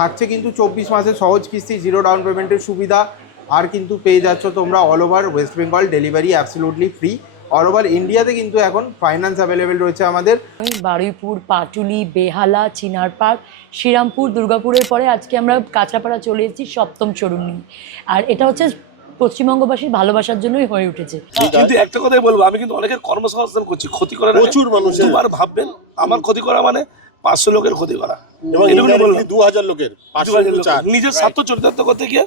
থাকছে কিন্তু 24 মাসের সহজ কিস্তি, জিরো ডাউন পেমেন্টের সুবিধা। আর কিন্তু পেয়ে যাচ্ছ তোমরা all over West Bengal delivery absolutely free. All over ইন্ডিয়াতে কিন্তু এখন ফাইন্যান্স অ্যাভেলেবেল রয়েছে আমাদের। বারুইপুর, পাটুলি, বেহালা, চিনারপাড়, শ্রীরামপুর, দুর্গাপুরের পরে আজকে আমরা কাঁচরাপাড়া চলে এসেছি 7ম শোরুম নিয়ে। আর এটা হচ্ছে পশ্চিমবঙ্গবাসীর ভালোবাসার জন্যই হয়ে উঠেছে। কিন্তু একটা কথাই বলবো, আমি কিন্তু অনেকের কর্মসংস্থান করছি। ক্ষতি করা প্রচুর মানুষের। দুবার ভাববেন, আমার ক্ষতি করা মানে 500 লোকের ক্ষতি করা, এবং এটুকুনি বললাম। 2000 লোকের 2000 লোকের। নিজের স্বার্থ চরিতার্থ করতে গিয়ে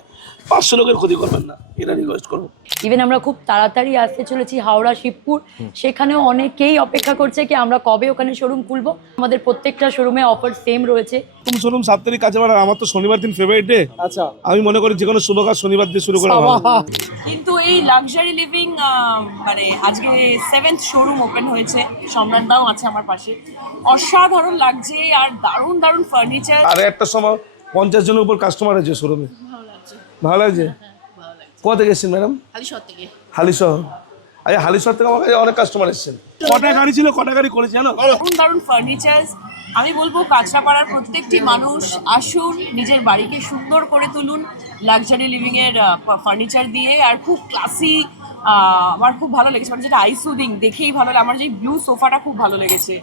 500 লোকের ক্ষতি করবেন না, এটা রিকোয়েস্ট করবো। ইভেন আমরা খুব তাড়াতাড়ি আসতে চলেছি হাওড়া শিবপুর, সেখানেও অনেকেই অপেক্ষা করছে কি আমরা কবে ওখানে শোরুম খুলবো। আমাদের প্রত্যেকটা শোরুমে অফার সেম রয়েছে। তুমি শোরুম 7 তারিখ কাছে বাড়ার, আমার তো শনিবার দিন ফেভারিট ডে। আচ্ছা, আমি মনে করি যে কোনো শুভ কাজ শনিবার দিয়ে শুরু করা ভালো। কিন্তু এই লাক্সারি লিভিং মানে আজকে 7th শোরুম ওপেন হয়েছে, সম্রাটদাও আছে আমার পাশে। অসাধারণ লাগছে, আর দারুণ দারুণ ফার্নিচার। আর একটা সময় 50 জনের উপর কাস্টমার আছে শোরুমে। ভালো লাগছে। কোথা থেকে এসেছেন ম্যাডাম? হালিশহর থেকে। হালিশহর। আচ্ছা, হালিশহর থেকে আমার কাছে অনেক কাস্টমার এসেছেন। কটা গাড়ি ছিল, কটা গাড়ি করেছি জানো? দারুণ দারুণ ফার্নিচার। আমি বলবো কাঁচরাপাড়ার প্রত্যেকটি মানুষ আসুন, নিজের বাড়িকে সুন্দর করে তুলুন লাক্সারি লিভিং এর ফার্নিচার দিয়ে। আর খুব ক্লাসি, আমার খুব ভালো লেগেছে, মানে যেটা আইসুদিং দেখেই ভালো লাগে। আমার যে ব্লু সোফাটা খুব ভালো লেগেছে।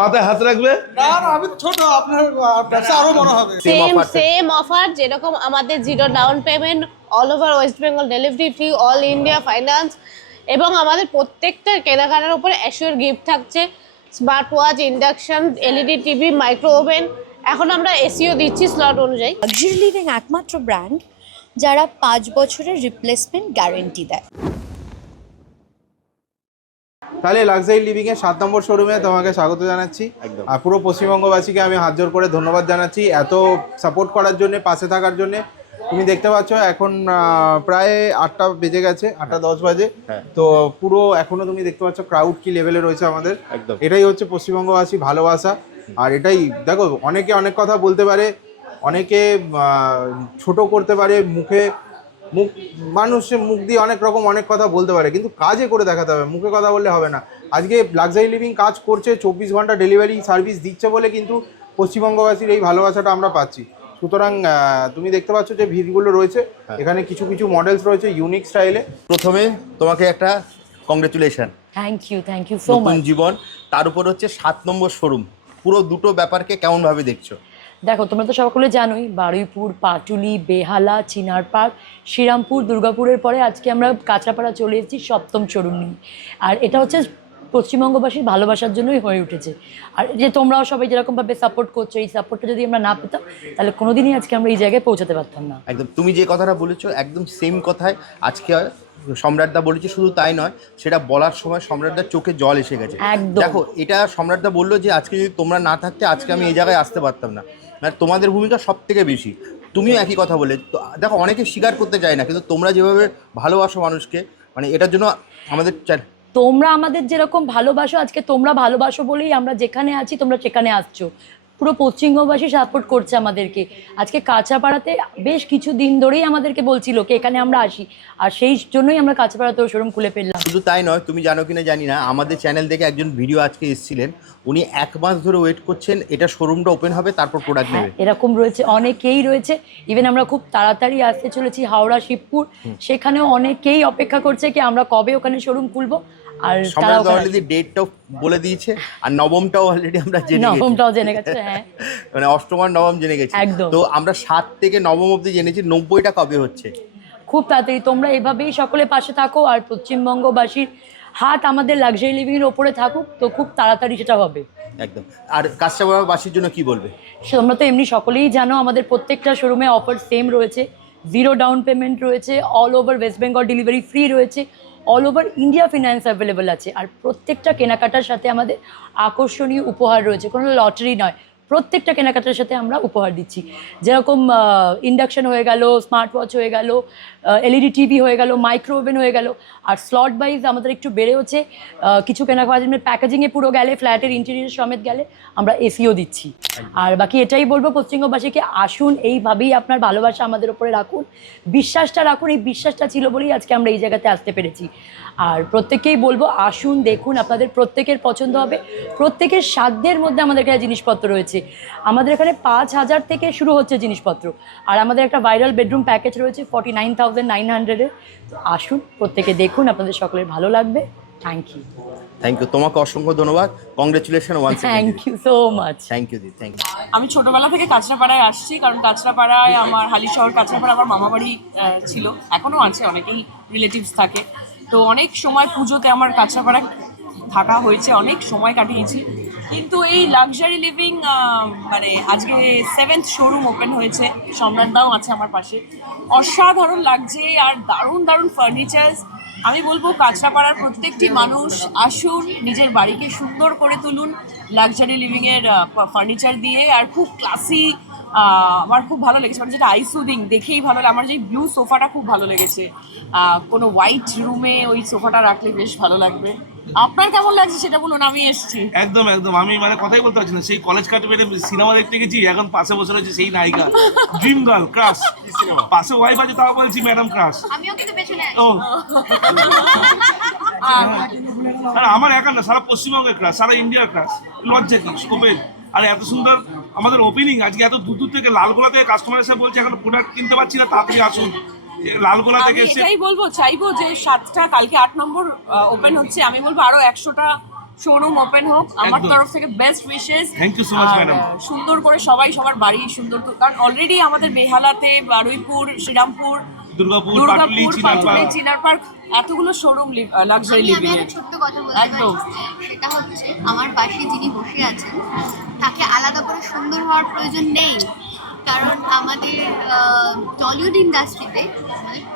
মাথায় হাত রাখবে। সেম অফার যেরকম আমাদের zero down payment, all over West Bengal delivery free, all India finance, এবং আমাদের প্রত্যেকটা কেনাকাটার উপর অ্যাসিওর গিফট থাকছে। Smart watch, induction, LED TV, micro oven. এখন আমরা এসিও দিচ্ছি স্লট অনুযায়ী। লাক্সারি লিভিং একমাত্র ব্র্যান্ড যারা 5 বছরের রিপ্লেসমেন্ট গ্যারেন্টি দেয়। তাহলে লাক্সারি লিভিং এর 7 নম্বর শোরুমে তোমাকে স্বাগত জানাচ্ছি। আর পুরো পশ্চিমবঙ্গবাসীকে আমি হাত জোর করে ধন্যবাদ জানাচ্ছি এত সাপোর্ট করার জন্য, পাশে থাকার জন্য। তুমি দেখতে পাচ্ছ এখন প্রায় 8টা বেজে গেছে, 8:10 বাজে। তো পুরো এখনো তুমি দেখতে পাচ্ছ ক্রাউড কি লেভেলে রয়েছে আমাদের। এটাই হচ্ছে পশ্চিমবঙ্গবাসী ভালোবাসা। আর এটাই দেখো, অনেকে অনেক কথা বলতে পারে, অনেকে ছোট করতে পারে, মানুষের মুখ দিয়ে অনেক রকম অনেক কথা বলতে পারে, কিন্তু কাজে করে দেখাতে হবে, মুখে কথা বললে হবে না। আজকে লাক্সারি লিভিং কাজ করছে, 24 ঘন্টা ডেলিভারি সার্ভিস দিচ্ছে বলে কিন্তু পশ্চিমবঙ্গবাসীর এই ভালোবাসাটা আমরা পাচ্ছি। সুতরাং তুমি দেখতে পাচ্ছ যে ভিড়গুলো রয়েছে, এখানে কিছু কিছু মডেলস রয়েছে ইউনিক স্টাইলে। প্রথমে তোমাকে একটা congratulation, thank you so much. জীবন, তার উপর হচ্ছে 7 নম্বর শোরুম। পুরো দুটো ব্যাপারকে কেমনভাবে দেখছো? দেখো, তোমরা তো সকলে জানোই বারুইপুর, পাটুলি, বেহালা, চিনারপাড়, শ্রীরামপুর, দুর্গাপুরের পরে আজকে আমরা কাঁচরাপাড়া চলে এসেছি 7ম শোরুম নিয়ে। আর এটা হচ্ছে পশ্চিমবঙ্গবাসীর ভালোবাসার জন্যই হয়ে উঠেছে। আর যে তোমরাও সবাই যেরকমভাবে সাপোর্ট করছো, এই সাপোর্টটা যদি আমরা না পেতাম তাহলে কোনোদিনই আজকে আমরা এই জায়গায় পৌঁছাতে পারতাম না। একদম তুমি যে কথাটা বলেছো একদম সেম কথাই আজকে সম্রাটদা বলেছে। শুধু তাই নয়, সেটা বলার সময় সম্রাটদার চোখে জল এসে গেছে। একদম। দেখো, এটা সম্রাটদা বললো যে আজকে যদি তোমরা না থাকতে আজকে আমি এই জায়গায় আসতে পারতাম না। মানে তোমাদের ভূমিকা সব থেকে বেশি। তুমিও একই কথা বলে। তো দেখো, অনেকে স্বীকার করতে চায় না, কিন্তু তোমরা যেভাবে ভালোবাসো মানুষকে, মানে এটার জন্য আমাদের তোমরা আমাদের যেরকম ভালোবাসো, আজকে তোমরা ভালোবাসো বলেই আমরা যেখানে আছি তোমরা সেখানে আসছো। পুরো পশ্চিমবঙ্গবাসী সাপোর্ট করছে আমাদেরকে। আজকে কাঁচরাপাড়াতে বেশ কিছু দিন ধরেই আমাদেরকে বলছিল কি এখানে আমরা আসি, আর সেই জন্যই আমরা কাঁচরাপাড়াতেও শোরুম খুলে ফেললাম। শুধু তাই নয়, তুমি জানো কিনা জানি না, আমাদের চ্যানেল থেকে একজন ভিডিও আজকে এসেছিলেন, উনি 1 মাস ধরে ওয়েট করছেন এটা শোরুমটা ওপেন হবে তারপর প্রোডাক্ট নেবে। এরকম রয়েছে, অনেকেই রয়েছে। ইভেন আমরা খুব তাড়াতাড়ি আসতে চলেছি হাওড়া শিবপুর, সেখানেও অনেকেই অপেক্ষা করছে কি আমরা কবে ওখানে শোরুম খুলবো। আর তারা অলরেডি ডেটটাও বলে দিয়েছে, আর নবমটাও অলরেডি আমরা নবমটাও জেনে গেছে। হ্যাঁ, মানে অষ্টম আর নবম জেনে গেছি। একদম। তো আমরা 7 থেকে নবম অবধি জেনেছি, 90টা কবে হচ্ছে। খুব তাড়াতাড়ি তোমরা এভাবেই সকলে পাশে থাকো, আর পশ্চিমবঙ্গবাসীর হাত আমাদের লাক্সারি লিভিং এর ওপরে থাকুক, তো খুব তাড়াতাড়ি সেটা হবে। একদম। আর কাস্টমারবাসীর জন্য কি বলবে? তোমরা তো এমনি সকলেই জানো আমাদের প্রত্যেকটা শোরুমে অফার সেম রয়েছে, জিরো ডাউন পেমেন্ট রয়েছে, all over West Bengal delivery free রয়েছে, all over India finance available আছে। আর প্রত্যেকটা কেনাকাটার সাথে আমাদের আকর্ষণীয় উপহার রয়েছে, কোনো লটারি নয়। প্রত্যেকটা কেনাকাটার সাথে আমরা উপহার দিচ্ছি, যেরকম ইন্ডাকশন হয়ে গেল, স্মার্ট ওয়াচ হয়ে গেল, এলইডি টিভি হয়ে গেল, মাইক্রো ওভেন হয়ে গেল। আর স্লট ওয়াইজ আমাদের একটু বেড়ে হচ্ছে, কিছু কেনাকাটার প্যাকেজিংয়ে পুরো গেলে, ফ্ল্যাটের ইন্টেরিয়র সমেত গেলে আমরা এসিও দিচ্ছি। আর বাকি এটাই বলবো পশ্চিমবঙ্গবাসীকে, আসুন, এইভাবেই আপনার ভালোবাসা আমাদের ওপরে রাখুন, বিশ্বাসটা রাখুন। এই বিশ্বাসটা ছিল বলেই আজকে আমরা এই জায়গাতে আসতে পেরেছি। আর প্রত্যেককেই বলবো আসুন, দেখুন, আপনাদের প্রত্যেকের পছন্দ হবে। প্রত্যেকের সাধ্যের মধ্যে আমাদের কাছে জিনিসপত্র রয়েছে। রয়েছে। আমাদের এখানে 5,000 থেকে শুরু হচ্ছে জিনিসপত্র, আর আমাদের একটা ভাইরাল বেডরুম প্যাকেজ রয়েছে 49,900-এ। তো আসুন, প্রত্যেকে দেখুন, আপনাদের সকলের ভালো লাগবে। Thank you. থ্যাংক ইউ, তোমাকে অসংখ্য ধন্যবাদ, congratulation once thank you so much. Thank you দি, থ্যাংক ইউ। আমি ছোটবেলা থেকে কাঁচরাপাড়ায় আসছি, কারণ কাঁচরাপাড়ায় আমার হালিশহর কাঁচরাপাড়া আমার মামাবাড়ি ছিল, এখনও আছে, অনেকেই রিলেটিভস থাকে। তো অনেক সময় পুজোতে আমার কাঁচরাপাড়ায় থাকা হয়েছে, অনেক সময় কাটিয়েছি। কিন্তু এই লাক্সারি লিভিং মানে আজকে 7th শোরুম ওপেন হয়েছে, সম্রাটদাও আছে আমার পাশে, অসাধারণ লাগছে। আর দারুণ দারুণ ফার্নিচার্স। আমি বলবো কাঁচরাপাড়ার প্রত্যেকটি মানুষ আসুন, নিজের বাড়িকে সুন্দর করে তুলুন লাক্সারি লিভিংয়ের ফার্নিচার দিয়ে। আর খুব ক্লাসি, আমার খুব ভালো লেগেছে, মানে যেটা আইসুদিং দেখেই ভালো লাগে। আমার যে ব্লু সোফাটা খুব ভালো লেগেছে, কোনো হোয়াইট রুমে ওই সোফাটা রাখলে বেশ ভালো লাগবে। আপনার কেমন লাগছে সেটা বলুন, আমি এসেছি। একদম একদম, আমি মানে কথাই বলতে পারছি না। সেই কলেজ কাটে বেড়ে সিনেমা দেখতে গেছি, এখন পাশে বসে রয়েছে সেই নায়িকা, ড্রিম গার্ল, ক্রাশ। পাশে ওয়াইফ আছে, তাও বলছি ম্যাডাম ক্রাশ। আমিও কিন্তু পেছনে ও আর আমার একা না, সারা পশ্চিমবঙ্গের ক্রাশ, সারা ইন্ডিয়ার ক্রাশ। লজ্জা কি স্কোপের। আর এত সুন্দর আমাদের ওপেনিং আজকে, এত দূর দূর থেকে, লালগোলা থেকে কাস্টমার এসে বলছে এখন প্রোডাক্ট কিনতে পারছি না, তাড়াতাড়ি আসুন। লালগোলা থেকে আমি এসে এটাই বলবো, চাইবো যে 7টা, কালকে 8 নম্বর ওপেন হচ্ছে, আমি বলবো আরো 100টা শোরুম ওপেন হোক। আমার একদম। তরফ থেকে best wishes. Thank you so much, madam. সুন্দর করে সবাই সবার বাড়ি সুন্দর, কারণ অলরেডি আমাদের বেহালাতে, বারুইপুর, শ্রীরামপুর, দুর্গাপুর, পাটুলি, পাটুলি, চিনার পার্ক, এতগুলো শোরুম লাক্সারি লিভিং এর। ছোট্ট কথা বলতে একদম। চাই, সেটা হচ্ছে আমার পাশে যিনি বসে আছেন তাকে আলাদা করে সুন্দর হওয়ার প্রয়োজন নেই, কারণ আমাদের টলিউড ইন্ডাস্ট্রিতে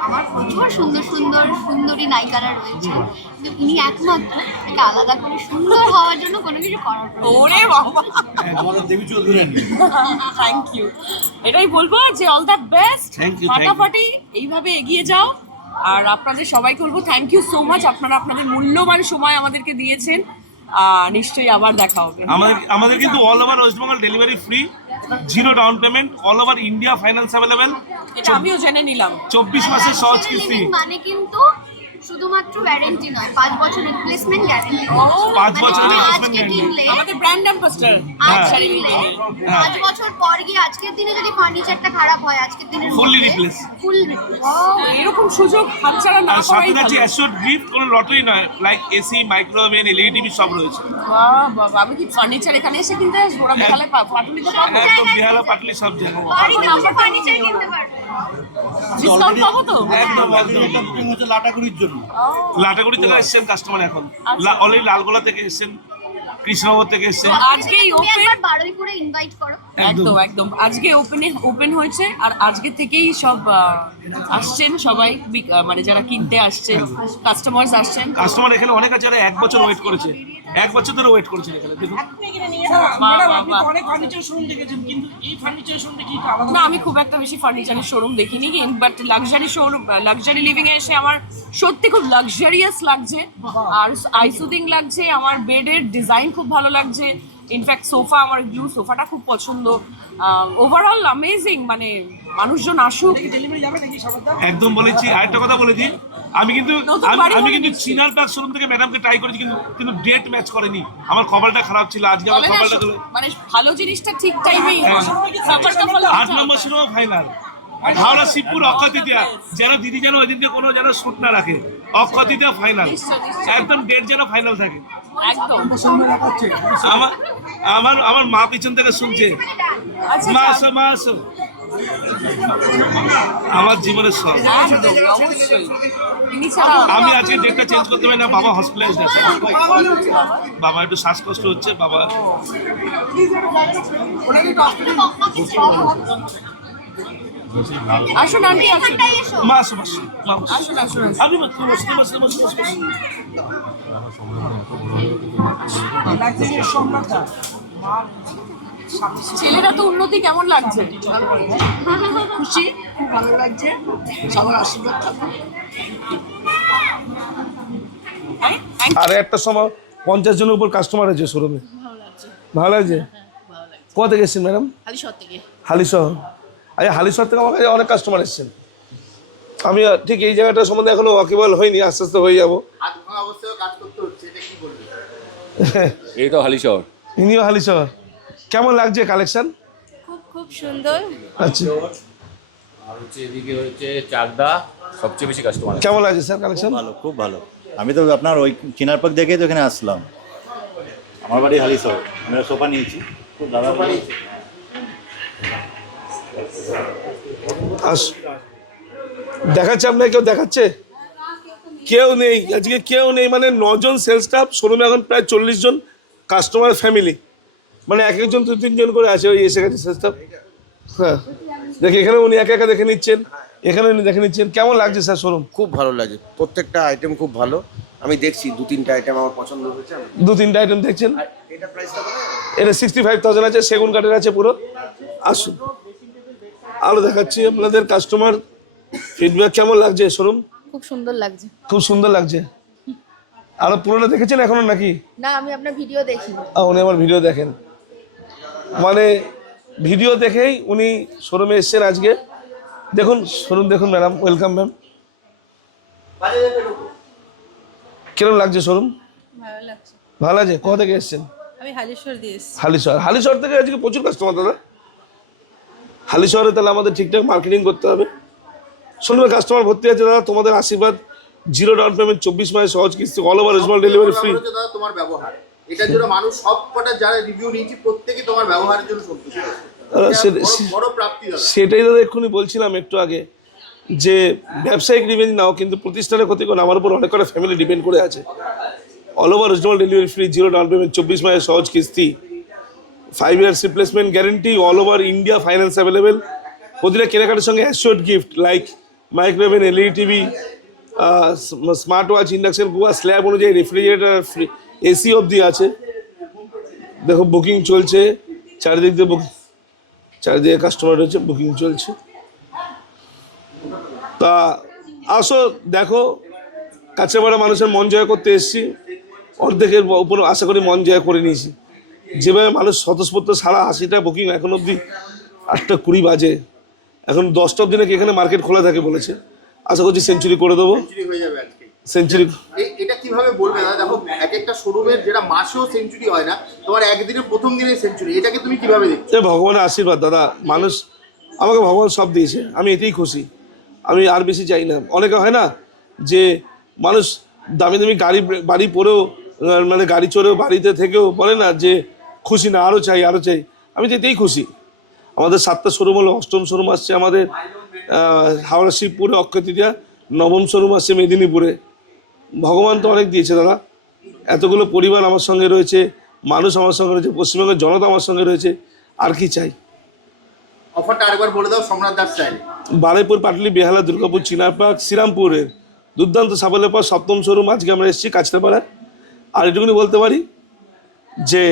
আমার প্রচুর সুন্দর সুন্দর সুন্দরী নায়িকারা রয়েছে, কিন্তু ইনি একমাত্র তাকে আলাদা করে সুন্দর হওয়ার জন্য কোনো কিছু করার প্রয়োজন নেই। ওরে বাবা, থ্যাংক ইউ। এটাই বলবো যে all the best, Thank you, ফাটাফাটি এইভাবে এগিয়ে যাও। আর আপনাদের সবাইকে বলবো থ্যাংক ইউ সো মাচ, আপনারা আপনাদের মূল্যবান সময় আমাদেরকে দিয়েছেন। নিশ্চয়ই আবার দেখা হবে। আমাদের কিন্তু all over West Bengal delivery free, 0 down payment, all over India finance available, এটা আমিও জেনে নিলাম। 24 মাসের সহজ Luxury কিস্তি। living মানে কিন্তু শুধুমাত্র ওয়ারেন্টি নয়, 5 বছরের রিপ্লেসমেন্ট গ্যারান্টি। 5 বছরের replacement আজকে guarantee। কিনলে আমাদের ব্র্যান্ড অ্যাম্বাসেডর আজকে কিনলে 5 বছর পর গিয়ে আজকের দিনে যদি ফার্নিচারটা খারাপ হয়, আজকের দিনে Fully replace। ফুল রিপ্লেস। এরকম সুযোগ হাতছাড়া না আর করাই সাথে আছে ভালো। অ্যাসিওর গিফট, কোনো লটারি নয়, like AC, micro oven, LED TV সব রয়েছে। বাহ বাহ, আমি কি ফার্নিচার এখানে এসে কিনতে আসবো? ওরা বেহালে পাটুলিতে পাবো? একদম বেহালা, পাটলি সব জায়গায়। বাড়ি থেকে ফার্নিচার কিনতে পারবে। ডিসকাউন্ট পাবো তো? একদম একদম। লাটাগুড়ি থেকে এসেছেন কাস্টমার, এখন অলরেডি লালগোলা থেকে এসেছেন, কৃষ্ণনগর থেকে এসেছেন। আজকেই তুমি ওপেন। একবার বারুইপুরে ইনভাইট করো। একদম একদম, আজকে ওপেন হয়েছে, আর আজকে থেকেই সব আসছেন সবাই, মানে যারা কিনতে আসছেন, কাস্টমার্স আসছেন। কাস্টমার এখানে অনেক আছে যারা 1 বছর ওয়েট করেছে, 1 বছর ধরে ওয়েট করেছেন এখানে, দেখুন। না, আমি খুব একটা বেশি ফার্নিচারের শোরুম দেখিনি, but luxury showroom, luxury living এ এসে আমার সত্যি খুব লাক্সারিয়াস লাগছে, আর আইসুদিং লাগছে। আমার বেডের ডিজাইন খুব ভালো লাগছে। ইনফ্যাক্ট সোফা, আমার ব্লু সোফাটা খুব পছন্দ। ওভারঅল অ্যামেজিং, মানে মানুষজন আসুক। একদম বলেছি। আরেকটা কথা বলেছি, আমি কিন্তু নতুন বাড়ি আমি করে কিন্তু দিচ্ছি। চিনার পার্ক শোরুম থেকে ম্যাডামকে ট্রাই করেছি, কিন্তু ডেট ম্যাচ করেনি। আমার কপালটা খারাপ ছিল, আজকে আমার বলে না, কপালটা গেলো। মানে ভালো জিনিসটা ঠিক টাইমেই হ্যাঁ। 8 হয়। নম্বর সিনেমা ফাইনাল, হাওড়া শিবপুর অক্ষয় তৃতীয়া। যেন দিদি যেন ওই দিনকে কোনো যেন শুট না রাখে, অক্ষয় তৃতীয়া ফাইনাল, একদম ডেট যেন ফাইনাল থাকে। একদম। আমার মা পিছন থেকে শুনছে, আচ্ছা, মা আসো, মা আসো। আমার জীবনের সব। একদম, অবশ্যই। তিনি ছাড়া আমি আজকে ডেটটা চেঞ্জ করতে পারি না, বাবা হসপিটালাইজড আছে। বাবা একটু শ্বাসকষ্ট হচ্ছে, বাবা। আসুন আন্টি, আসুন মা আসো, মা আসো, মা আসো। আসুন আসুন আসুন। আমি বসো, বসো, বসো, বসো, বসো। ছেলেরা তো উন্নতি কেমন লাগছে? খুশি, খুব ভালো লাগছে, সবার আশীর্বাদ থাকুক। আরে একটা সময় 50 জনের উপর কাস্টমার আছে শোরুমে। ভালো লাগছে। কোথা থেকে এসেছেন ম্যাডাম? হালিশহর থেকে। হালিশহর। আচ্ছা, হালিশহর থেকে আমার কাছে অনেক কাস্টমার এসেছেন। আমি ঠিক এই জায়গাটা সম্বন্ধে এখনো ওয়াকিবল হইনি, আস্তে আস্তে হয়ে যাবো। অবস্থায় কাজ করতে হচ্ছে, এটা কি বলবে? এই তো হালিশহর। ইনিও হালিশহর। কেমন লাগছে কালেকশন? খুব খুব সুন্দর। আচ্ছা, আর হচ্ছে এদিকে হচ্ছে চাকদা সবচেয়ে বেশি কাস্টমার। কেমন লাগছে স্যার কালেকশন? ভালো, খুব ভালো। আমি তো আপনার ওই চিনার পার্ক দেখেই তো এখানে আসলাম। আমার বাড়ি হালিশহর, আমরা সোফা নিয়েছি, খুব দাদা নিয়েছি। দেখাচ্ছে আপনাকে? কেউ দেখাচ্ছে? কেউ নেই আজকে, কেউ নেই। মানে 9 জন সেলস স্টাফ, শোরুমে এখন প্রায় 40 জন কাস্টমার ফ্যামিলি, মানে এক একজন 2-3 জন করে আছে। ওই এসে গেছে সেলস স্টাফ। হ্যাঁ, দেখি এখানে উনি একা একা দেখে নিচ্ছেন, এখানে উনি দেখে নিচ্ছেন। কেমন লাগছে স্যার শোরুম? খুব ভালো লাগছে, প্রত্যেকটা আইটেম খুব ভালো। আমি দেখছি 2-3টা আইটেম আমার পছন্দ হয়েছে। 2-3টা আইটেম দেখছেন? এটা প্রাইসটা বলে এটা 65,000 আছে, সেগুন কাঠের আছে পুরো। আসুন আরো দেখাচ্ছি আপনাদের কাস্টমার ফিডব্যাক। কেমন লাগছে শোরুম? খুব সুন্দর লাগছে। খুব সুন্দর লাগছে। আরো পুরোটা দেখেছেন এখনো নাকি? না, আমি আপনার ভিডিও দেখি। উনি আমার ভিডিও দেখেন, মানে ভিডিও দেখেই উনি শোরুমে এসেছেন আজকে। দেখুন শোরুম দেখুন ম্যাডাম, ওয়েলকাম ম্যাম। কিরকম লাগছে শোরুম? ভালো লাগছে। ভালো আছে। কোথা থেকে এসেছেন? আমি হালিশহর দিয়ে এসেছি। হালিশহর থেকে আজকে প্রচুর কাস্টমার দাদা। হালিশহরে তাহলে আমাদের ঠিকঠাক মার্কেটিং করতে হবে। শোরুমে কাস্টমার ভর্তি আছে দাদা, তোমাদের আশীর্বাদ। 0 ডাউন পেমেন্ট, 24 মাসে সহজ কিস্তি, all over West Bengal delivery free. দাদা তোমার ব্যবহার, এটার জন্য মানুষ সব কটা যারা রিভিউ নিয়েছি প্রত্যেকেই তোমার ব্যবহারের জন্য সন্তুষ্ট। বড় প্রাপ্তি দাদা। সেটাই দাদা এক্ষুনি বলছিলাম একটু আগে, যে ব্যবসায়িক রিভেঞ্জ নাও কিন্তু প্রতিষ্ঠানের ক্ষতি করে আমার উপর অনেক কটা ফ্যামিলি ডিপেন্ড করে আছে। All over West Bengal delivery free, 0 down payment, 24 মাসে সহজ কিস্তি, 5 years replacement guarantee, all over India finance available. প্রতিটা কেনাকাটার সঙ্গে assured gift like micro oven, LED TV, smart watch, induction cooker, slab অনুযায়ী রেফ্রিজারেটর, এসি অবধি আছে। দেখো বুকিং চলছে চারিদিক দিয়ে, চারিদিকে কাস্টমার রয়েছে, বুকিং চলছে। তা আসো দেখো, কাছেপাড়া মানুষের মন জয় করতে এসেছি, অর্ধেকের উপর আশা করি মন জয় করে নিয়েছি। যেভাবে মানুষ স্বতঃস্ফূর্ত, সারা 80টা বুকিং, এখন অবধি 8:20 বাজে, এখন 10টা অবধি নাকি এখানে মার্কেট খোলা থাকে বলেছে। আশা করছি সেঞ্চুরি করে দেবো। হয়ে যাবে আজকে সেঞ্চুরি এটা কিভাবে বলবে দাদা? দেখো এক একটা শোরুমের যেটা মাসেও সেঞ্চুরি হয় না, তোমার একদিনের প্রথম দিনে সেঞ্চুরি, এটাকে তুমি কিভাবে দেখছো? ভগবানের আশীর্বাদ দাদা। মানুষ আমাকে ভগবান সব দিয়েছে, আমি এতেই খুশি। আমি আর বেশি চাই না। অনেকে হয় না যে মানুষ দামি দামি বাড়ি পরেও, মানে গাড়ি চড়েও, বাড়িতে থেকেও বলে না যে খুশি না, আরও চাই আরও চাই। আমি তো এতেই খুশি। আমাদের 7টা শোরুম হলো, 8ম শোরুম আসছে আমাদের হাওড়া শিবপুরে অক্ষয় তৃতীয়া, 9ম শোরুম আসছে মেদিনীপুরে। ভগবান তো অনেক দিয়েছে দাদা। এতগুলো পরিবার আমার সঙ্গে রয়েছে, মানুষ আমার সঙ্গে রয়েছে, পশ্চিমবঙ্গের জনতা আমার সঙ্গে রয়েছে, আর কি চাই? অফারটা আরেকবার বলে দাও সম্রাট দাস স্টাইলে। বারুইপুর, পাটলি, বেহালা, দুর্গাপুর, চিনারপাড়, শ্রীরামপুরের দুর্দান্ত সাফল্যের পর 7ম শোরুম আজকে আমরা এসেছি কাছড়াপাড়ায়। আর এটুকুনি বলতে পারি যে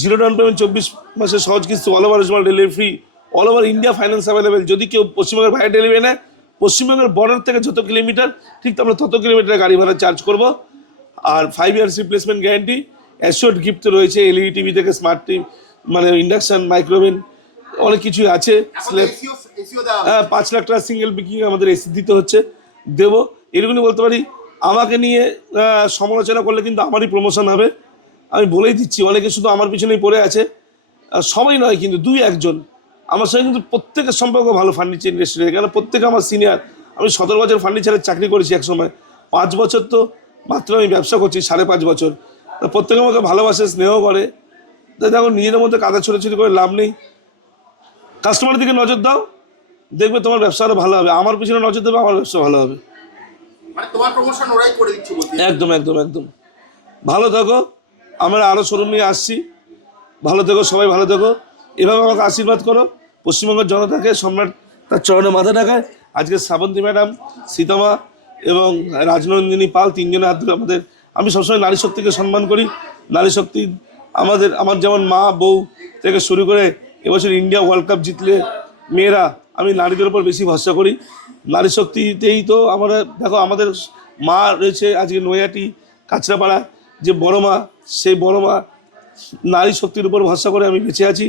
0 ডাউন পেমেন্ট, 24 মাসের সহজ কিস্তি, all over West Bengal delivery free, all over India finance available. যদি কেউ পশ্চিমবঙ্গের বাইরে ডেলিভারি নেয়, পশ্চিমবঙ্গের বর্ডার থেকে যত কিলোমিটার, ঠিক আমরা তত কিলোমিটার গাড়ি ভাড়া চার্জ করব। আর 5 years replacement guarantee, assured gift রয়েছে, এলইডি টিভি থেকে স্মার্ট টিভি, মানে ইন্ডাকশন, মাইক্রোওভেন, অনেক কিছুই আছে। হ্যাঁ, 5 লাখ টাকা সিঙ্গেল বুকিং আমাদের এসি দিতে হচ্ছে, দেবো। এরকমই বলতে পারি। আমাকে নিয়ে সমালোচনা করলে কিন্তু আমারই প্রমোশন হবে, আমি বলেই দিচ্ছি। অনেকে শুধু আমার পিছনেই পড়ে আছে, সবাই নয় কিন্তু 2-1 জন। আমার সঙ্গে কিন্তু প্রত্যেকের সম্পর্ক ভালো ফার্নিচার ইন্ডাস্ট্রিতে, কেন প্রত্যেকে আমার সিনিয়র। আমি 17 বছর ফার্নিচারের চাকরি করেছি এক সময়, 5 বছর তো মাত্র আমি ব্যবসা করছি, 5.5 বছর। তা প্রত্যেকে আমাকে ভালোবাসে, স্নেহ করে। তাই দেখো, নিজেদের মধ্যে কাদা ছোটাছুটি করে লাভ নেই। কাস্টমারের দিকে নজর দাও, দেখবে তোমার ব্যবসা আরো ভালো হবে। আমার পিছনে নজর দেবে, আমার ব্যবসা ভালো হবে। মানে তোমার প্রমোশন ওরাই করে দিচ্ছে বলতে। একদম একদম একদম। ভালো থাকো, আমরা আরও শোরুম নিয়ে আসছি। ভালো থেকো, সবাই ভালো থেকো। এভাবে আমাকে আশীর্বাদ করো। পশ্চিমবঙ্গের জনতাকে সম্রাট তার চরণে মাথা রাখায়। আজকে শ্রাবন্তী ম্যাডাম, সীতামা এবং রাজনন্দিনী পাল, 3 জনের হাত ধরে আমাদের, আমি সবসময় নারী শক্তিকে সম্মান করি। নারী শক্তি আমার যেমন মা, বউ থেকে শুরু করে এবছর ইন্ডিয়া ওয়ার্ল্ড কাপ জিতলে মেয়েরা, আমি নারীদের উপর বেশি ভরসা করি। নারী শক্তিতেই তো আমরা, দেখো আমাদের মা রয়েছে আজকে নৈহাটি, কাছড়াপাড়া, যে বড় মা, সেই বড় মা নারী শক্তির উপর ভরসা করে আমি বেঁচে আছি।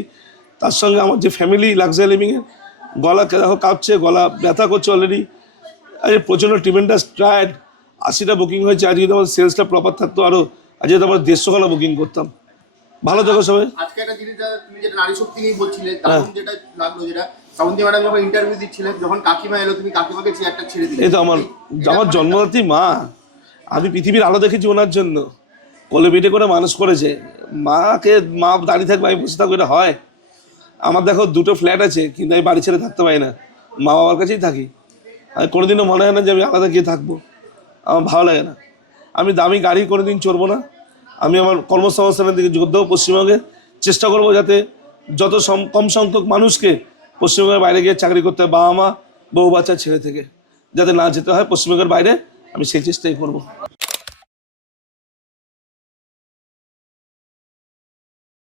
তার সঙ্গে আমার যে ফ্যামিলি লাক্সারি লিভিংয়ে, গলা দেখো কাঁপছে, গলা ব্যথা করছে অলরেডি। আজকে প্রচণ্ড ট্রিমেন্ডাস টায়ার্ড। 80টা বুকিং হয়েছে। আজকে তো আমার সেলসটা প্রপার থাকতো আরও, আজকে তো আমরা 150 খানা বুকিং করতাম। ভালো থেকো সবাই। আজকে একটা জিনিস তুমি যেটা নারী শক্তি নিয়ে বলছিলে, তখন যেটা লাগলো, যেটা শ্রাবন্তী ম্যাডাম যখন ইন্টারভিউ দিচ্ছিলেন, যখন কাকিমা এলো তুমি কাকিমাকে চেয়ারটা ছেড়ে দিলে। এই তো আমার জন্মদাত্রী মা, আমি পৃথিবীর আলো দেখেছি ওনার জন্য, কোলে পিঠে করে মানুষ করেছে। মা দাঁড়িয়ে থাকবে, আমি বসে থাকবো, এটা হয়? আমার দেখো 2টো ফ্ল্যাট আছে, কিন্তু আমি বাড়ি ছেড়ে থাকতে পারি না, মা বাবার কাছেই থাকি। আমি কোনোদিনও মনে হয় না যে আমি আলাদা গিয়ে থাকবো, আমার ভালো লাগে না। আমি দামি গাড়ি কোনোদিন চড়বো না, আমি আমার কর্মসংস্থানের দিকে যোগ দেবো। পশ্চিমবঙ্গে চেষ্টা করবো যাতে যত কম সংখ্যক মানুষকে পশ্চিমবঙ্গের বাইরে গিয়ে চাকরি করতে হয়, বাবা মা বউ বাচ্চা ছেড়ে থেকে যাতে না যেতে হয় পশ্চিমবঙ্গের বাইরে, আমি সেই চেষ্টাই করবো।